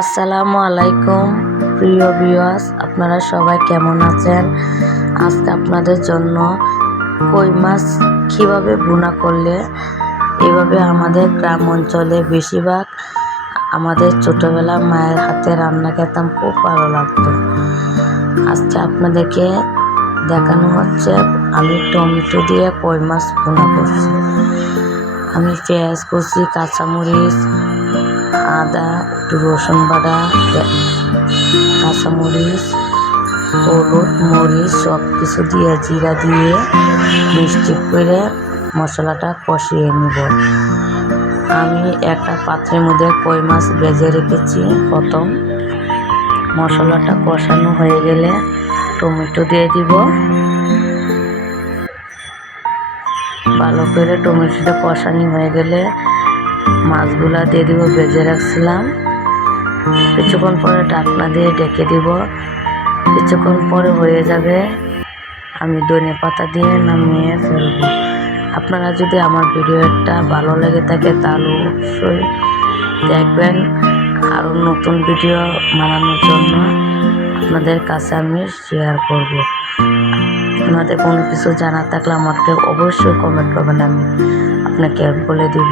আসসালামু আলাইকুম প্রিয় ভিউয়ার্স, আপনারা সবাই কেমন আছেন? আজকে আপনাদের জন্য কই মাছ কীভাবে ভুনা করলে এভাবে আমাদের গ্রাম অঞ্চলে বেশিরভাগ আমাদের ছোটোবেলা মায়ের হাতে রান্না খেতাম, খুব ভালো লাগতো। আজকে আপনাদেরকে দেখানো হচ্ছে আমি টমেটো দিয়ে কই মাছ ভুনা করছি। আমি পেঁয়াজ কুচি, কাঁচামরিচ, আদা, একটু রসুন বাটা, কাঁচামরিচ, হলুদ, মরিচ সব কিছু দিয়ে জিরা দিয়ে মিষ্টি করে মশলাটা কষিয়ে নেব। আমি একটা পাত্রের মধ্যে কই মাছ ভেজে রেখেছি। প্রথম মশলাটা কষানো হয়ে গেলে টমেটো দিয়ে দিব। ভালো করে টমেটোটা কষানো হয়ে গেলে মাছগুলা দিয়ে দিব, ভেজে রাখছিলাম। কিছুক্ষণ পরে ঢাকনা দিয়ে ঢেকে দিব। কিছুক্ষণ পরে হয়ে যাবে, আমি ধনে পাতা দিয়ে নামিয়ে ফেলব। আপনারা যদি আমার ভিডিওটা ভালো লেগে থাকে তাহলে অবশ্যই দেখবেন। আরও নতুন ভিডিও বানানোর জন্য আপনাদের কাছে আমি শেয়ার করব। আপনাদের কোনো কিছু জানা থাকলে আমাকে অবশ্যই কমেন্ট করবেন, আমি আপনাকে বলে দিব।